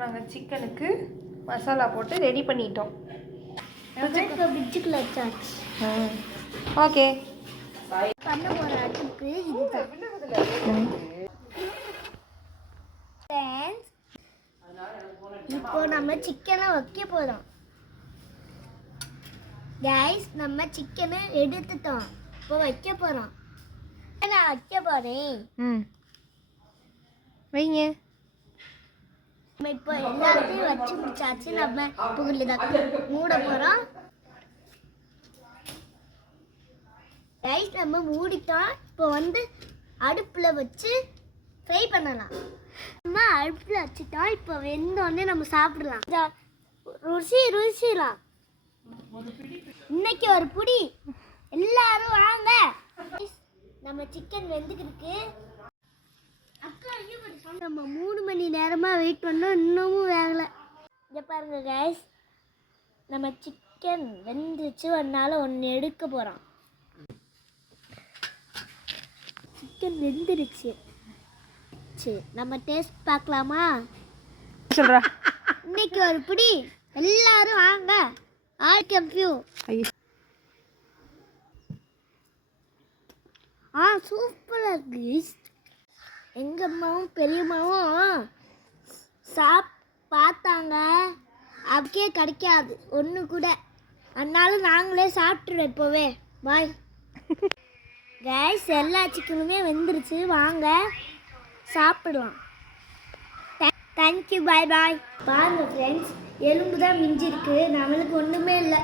நாங்கள் சிக்கனுக்கு மசாலா போட்டு ரெடி பண்ணிட்டோம். ஓகே பண்ண போகிற அடுப்பு இதுதான். இப்போ நம்ம சிக்கனை வைக்க போகிறோம். கைஸ், நம்ம சிக்கனை எடுத்துட்டோம். இப்போ வைக்க போகிறோம். நான் வைக்க போகிறேன். வைங்க. நம்ம இப்போ எல்லாத்தையும் வச்சு முடிச்சாச்சு. நம்ம இப்போ மூட போகிறோம். ரைஸ் நம்ம மூடிட்டோம். இப்போ அடுப்பில் வச்சு ஃப்ரை பண்ணலாம். நம்ம அடுப்பில் வச்சுட்டோம். இப்போ வெந்தோடனே நம்ம சாப்பிடலாம். ருசிலாம் இன்னைக்கு ஒரு புடி. எல்லாரும் வாங்க. நம்ம சிக்கன் வெந்துக்கிருக்கு. நம்ம 3 மணி நேரமாக வெயிட் பண்ணோம், இன்னமும் வேகலை. இங்கே பாருங்க கைஸ், நம்ம சிக்கன் வெந்துச்சு. அதனால ஒன்று எடுக்க போகிறோம். சிக்கன் வெந்துருச்சு. நம்ம டேஸ்ட் பார்க்கலாமா? சொல்கிறா இன்னைக்கு ஒரு பிடி. எல்லாரும் வாங்க. சூப்பராக இருக்கு. எங்கள் அம்மாவும் பெரியம்மாவும் பார்த்தாங்க. அப்படியே கிடைக்காது ஒன்று கூட. அதனால நாங்களே சாப்பிட்ருவோம் இப்போவே. பாய் கைஸ், எல்லா சிக்கனுமே வெந்துருச்சு. வாங்க சாப்பிடலாம். தேங்க்யூ. பாய் பாய். பாருங்க ஃப்ரெண்ட்ஸ், எலும்பு தான் மிஞ்சிருக்கு. நம்மளுக்கு ஒன்றுமே இல்லை.